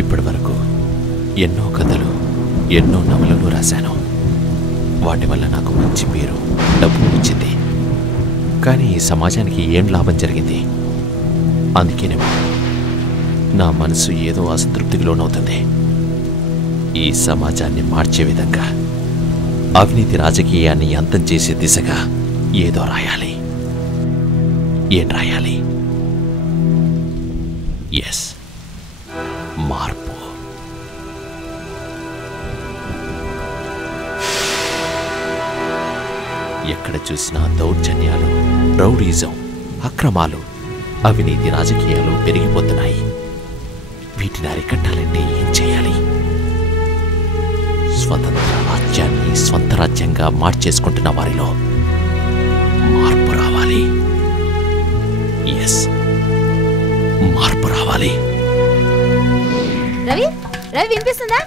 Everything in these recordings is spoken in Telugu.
ఇప్పటి వరకు ఎన్నో కథలు, ఎన్నో నవలలు రాశాను. వాటి వల్ల నాకు మంచి పేరు, డబ్బు వచ్చింది. కానీ ఈ సమాజానికి ఏం లాభం జరిగింది? అందుకేనేమో నా మనసు ఏదో అసంతృప్తికి లోనవుతుంది. ఈ సమాజాన్ని మార్చే విధంగా, అవినీతి రాజకీయాన్ని అంతం చేసే దిశగా ఏదో రాయాలి. ఏం రాయాలి? ఎస్, మార్పు. ఎక్కడ చూసినా దౌర్జన్యాలు, రౌడీజం, అక్రమాలు, అవినీతి రాజకీయాలు పెరిగిపోతున్నాయి. వీటిని అరికట్టాలంటే ఏం చేయాలి? స్వతంత్ర రాజ్యాన్ని స్వంత రాజ్యంగా మార్చేసుకుంటున్న వారిలో మార్పు రావాలి. ఎస్, మార్పు రావాలి. రవి, రవి వినిపిస్తుందా?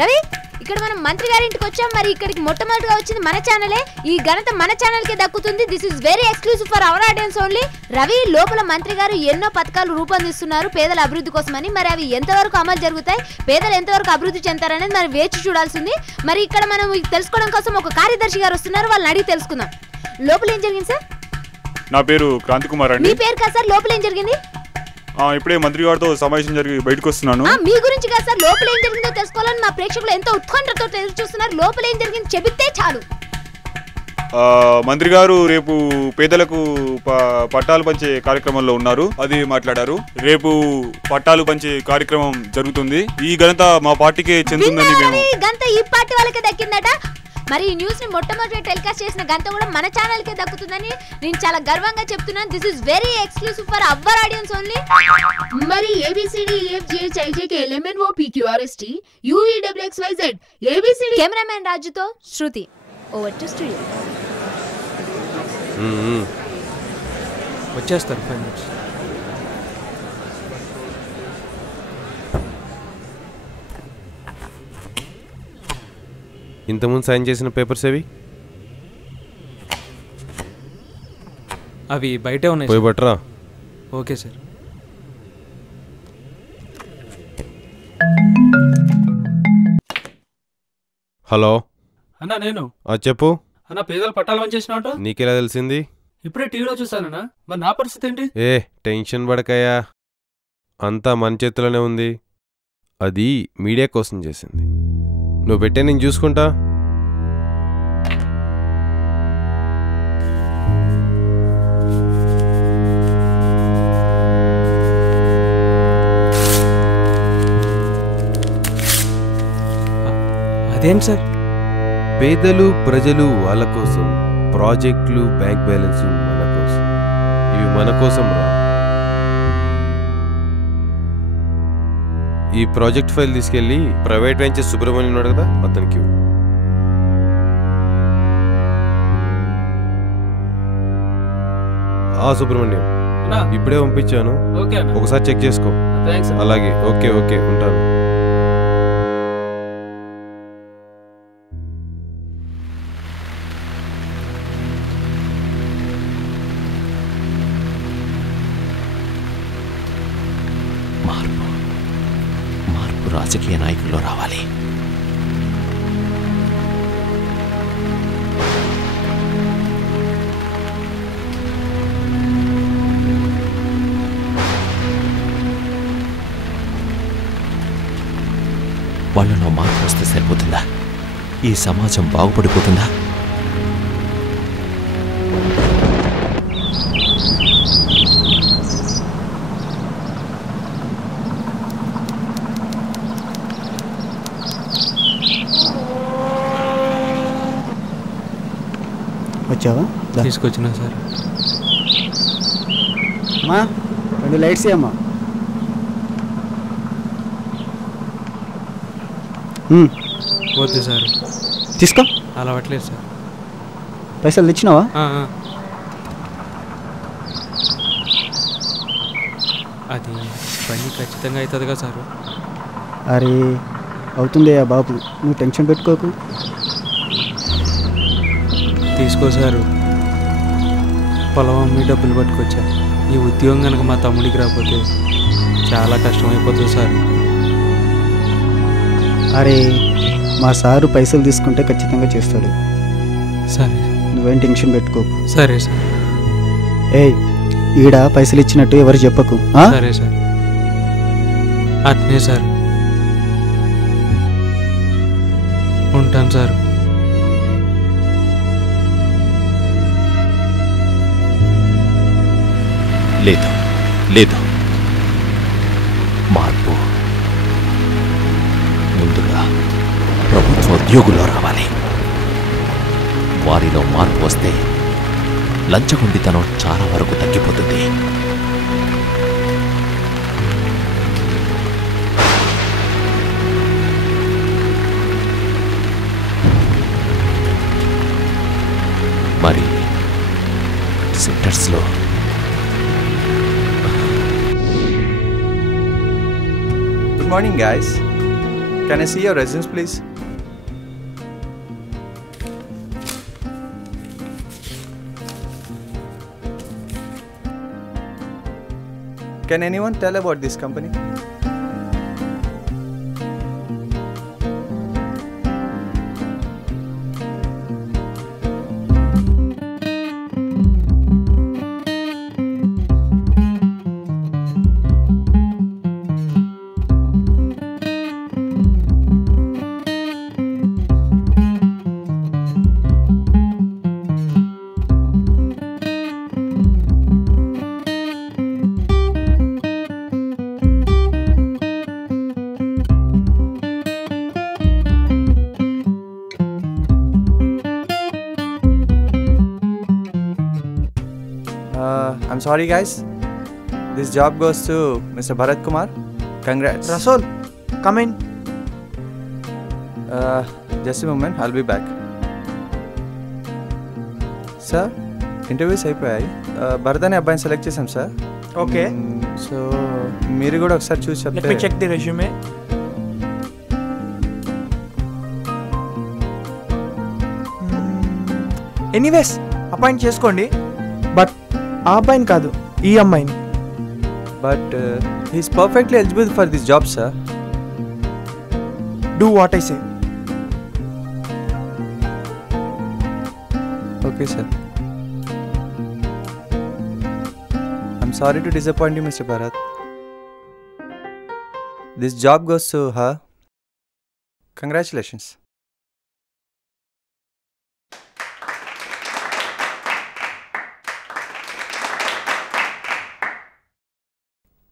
రవి, ఇక్కడ మనం మంత్రి గారి ఇంటికి వచ్చాం. మరి ఇక్కడికి మొట్టమొదటిగా వచ్చింది మన ఛానలే. ఈ ఘనత మన ఛానల్ కే దక్కుతుంది. This is very exclusive for our audience only. Ravi, లోపల మంత్రి గారు ఎన్నో పథకాలు రూపొందిస్తున్నారు పేదల అభివృద్ధి కోసమని. మరి అవి ఎంతవరకు అమలు జరుగుతాయి, పేదలు ఎంతవరకు అభివృద్ధి చెందుతారనేది మనం వేచి చూడాల్సింది. మరి ఇక్కడ మనం తెలుసుకోవడం కోసం ఒక కార్యదర్శి గారు వస్తున్నారు. వాళ్ళని అడిగి తెలుసుకుందాం. లోపల ఏం జరిగింది సార్? నా పేరు క్రాంతి కుమార్ అండి. మీ పేరు కాదు సార్, లోపల ఏం జరిగింది? ఇప్పుడే మంత్రి గారితో సమావేశం జరిగి బయటకు వస్తున్నాను. మీ గురించి కాదు సార్, లోపల ఏం జరిగిందో తెలుసుకోవాలని మా ప్రేక్షకులు ఎంతో ఉత్కంఠతో ఎదురు చూస్తున్నారు. లోపల ఏం జరిగింది చెబితే చాలు. మంత్రి గారు రేపు పేదలకు పట్టాలు పంచే కార్యక్రమంలో ఉన్నారు. అది మాట్లాడారు. రేపు పట్టాలు పంచే కార్యక్రమం జరుగుతుంది. ఈ ఘనత మా పార్టీకే చెందుతుందని మేము. గంత ఈ పార్టీ వాళ్ళకే దక్కిందట. మరి ఈ న్యూస్ ని మొట్టమొదటి టెలికాస్ట్ చేసిన గంట కూడా మన ఛానల్ కే దక్కుతుందని నేను చాలా గర్వంగా చెప్తున్నాను. This is very exclusive for our audience only. మరి ABCDEFGHIJKLMNOPQRST UVWXYZ ABCD. కెమెరామెన్ రాజుతో శృతి. Over to studio. వచ్చేస్తారు 5 minutes. ఇంతకుముందు సైన్ చేసిన పేపర్స్ అవి బయటే ఉన్నాయి. పోయి బట్రా. Okay sir. హలో అన్నా, నేను చెప్పు అన్న. పేదలు పట్టాలు పనిచేసినట్టు నీకెలా తెలిసింది? ఇప్పుడే టీవీలో చూసానన్నా. మరి నా పరిస్థితి ఏంటి? టెన్షన్ పడకయ్యా, అంతా మన చేతిలోనే ఉంది. అది మీడియా కోసం చేసింది. నువ్వు పెట్టే నేను చూసుకుంటా. అదేంటి సార్? పేదలు ప్రజలు వాళ్ళ కోసం, ప్రాజెక్టులు బ్యాంక్ బ్యాలెన్స్ మన కోసం. ఇవి మన కోసం రా. ఈ ప్రాజెక్ట్ ఫైల్ తీసుకెళ్ళి ప్రైవేట్ వెంచర్ సుబ్రహ్మణ్యం ఉన్నాడు కదా, అతనికి సుబ్రహ్మణ్యం ఇప్పుడే పంపించాను, ఒకసారి చెక్ చేసుకో. అలాగే, ఓకే ఓకే, ఉంటాను. మార్పు రాజకీయ నాయకుల్లో రావాలి. వాళ్ళలో మార్పు వస్తే సరిపోతుందా? ఈ సమాజం బాగుపడిపోతుందా? వచ్చావా? తీసుకొచ్చినా సార్. అమ్మా 2 లైట్స్ అమ్మా. వద్దు సార్. తీసుకో. అలవాట్లేదు సార్. పైసలు తెచ్చినావా? అది పని ఖచ్చితంగా అవుతుందిగా సారు. అరే అవుతుంది బాబు, నువ్వు టెన్షన్ పెట్టుకోకు. తీసుకో సారు. పొలం అమ్మి డబ్బులు పట్టుకొచ్చా. ఈ ఉద్యోగం కనుక మా తమ్ముడికి రాకపోతే చాలా కష్టమైపోతుంది సార్. అరే మా సారు పైసలు తీసుకుంటే ఖచ్చితంగా చేస్తాడు. సరే నువ్వేం టెన్షన్ పెట్టుకోకు. సరే సార్. ఏయ్ ఈడ పైసలు ఇచ్చినట్టు ఎవరు చెప్పకు. సరే సార్. అట్నే సార్. ఉంటాం సార్. లేదు లేదు, మార్పు ముందుగా ప్రభుత్వ ఉద్యోగుల్లో రావాలి. వారిలో మార్పు వస్తే లంచగొండితనం చాలా వరకు తగ్గిపోతుంది. మరి సెక్టర్స్లో Good morning, guys. Can I see your resumes, please? Can anyone tell about this company? I'm sorry, guys. This job goes to Mr. Bharat Kumar. Congrats. Rasul, come in. Just a moment, I'll be back. Sir, interviews అయిపోయాయి. భరత్ అనే అబ్బాయిని సెలెక్ట్ చేసాం సార్. Okay. సో మీరు కూడా ఒకసారి చూసి Let me చెప్తే. check the resume. Anyways appoint చేసుకోండి. బట్ ఆ అబ్బాయిని కాదు, ఈ అమ్మాయిని. But he's perfectly eligible for this job sir. Do what I say. Okay sir. I'm sorry to disappoint you, Mr. Bharat. This job goes to her. Congratulations.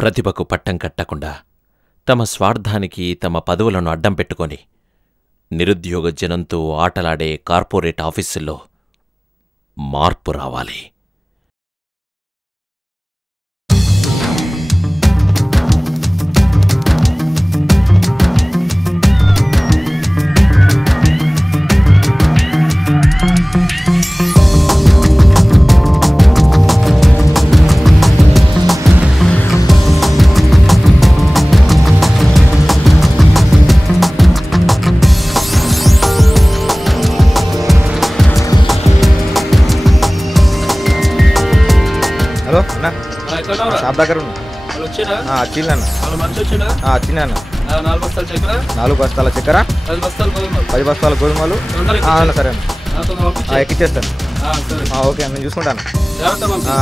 ప్రతిభకు పట్టం కట్టకుండా తమ స్వార్థానికి తమ పదవులను అడ్డం పెట్టుకొని నిరుద్యోగ జనంతో ఆటలాడే కార్పొరేట్ ఆఫీసుల్లో మార్పు రావాలి. హలో అన్న, షాప్ దగ్గర ఉన్నా. వచ్చిందన్న, వచ్చిందన్న. 4 బస్తాల చక్కెర, 10 బస్తాల గోధుమలు. అన్న సరే అన్న, ఎక్కిచ్చేస్తాను. ఓకే అన్న, నేను చూసుకుంటాను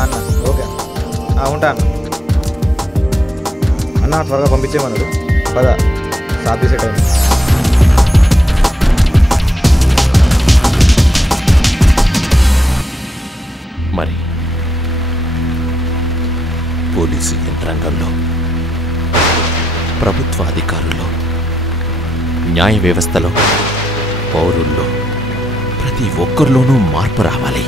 అన్న. ఓకే ఉంటా అన్న. అన్న త్వరగా పంపించేమన్నాడు. పద షాప్ తీసే టైం. మరి పోలీసు యంత్రాంగంలో, ప్రభుత్వ అధికారుల్లో, న్యాయ వ్యవస్థలో, పౌరుల్లో ప్రతి ఒక్కరిలోనూ మార్పు రావాలి.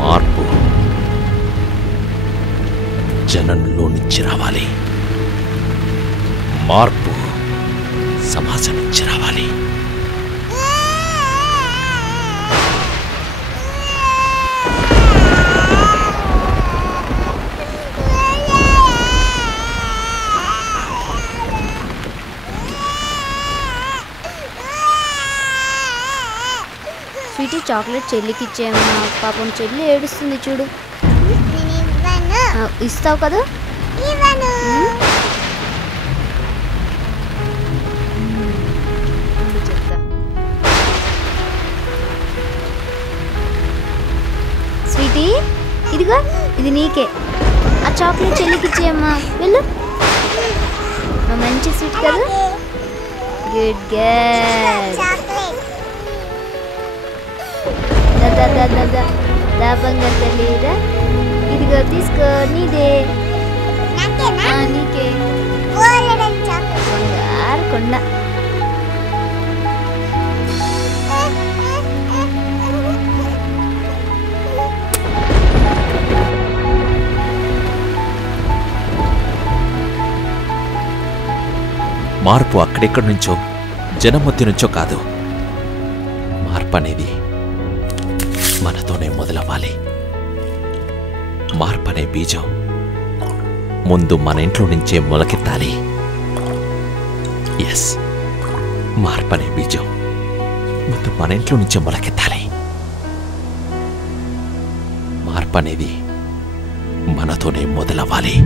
మార్పు జనంలో నుంచి రావాలి. మార్పు సమాజం నుంచి రావాలి. స్వీటీ చాక్లెట్ చెల్లికి ఇచ్చేయమ్మా. పాపం చెల్లి ఏడుస్తుంది చూడు. ఇస్తావు కదా? స్వీటీ ఇదిగో, ఇది నీకే. ఆ చాక్లెట్ చెల్లికి ఇచ్చేయమ్మా. వెళ్ళు. మంచి స్వీట్ కదా. Good girl. దా బంగారు తల్లిరా. ఇదిగో తీసుకో, నీదే. నీకే బంగారు కొండ. మార్పు అక్కడెక్కడి నుంచో, జనం మధ్య నుంచో కాదు. మార్పు అనేది మనతోనే మొదలవ్వాలి. మార్పు అనే బీజం ముందు మన ఇంట్లో నుంచే మొలకెత్తాలి. ఎస్, మార్పు అనే బీజం ముందు మన ఇంట్లో నుంచే మొలకెత్తాలి. మార్పు అనేది మనతోనే మొదలవ్వాలి.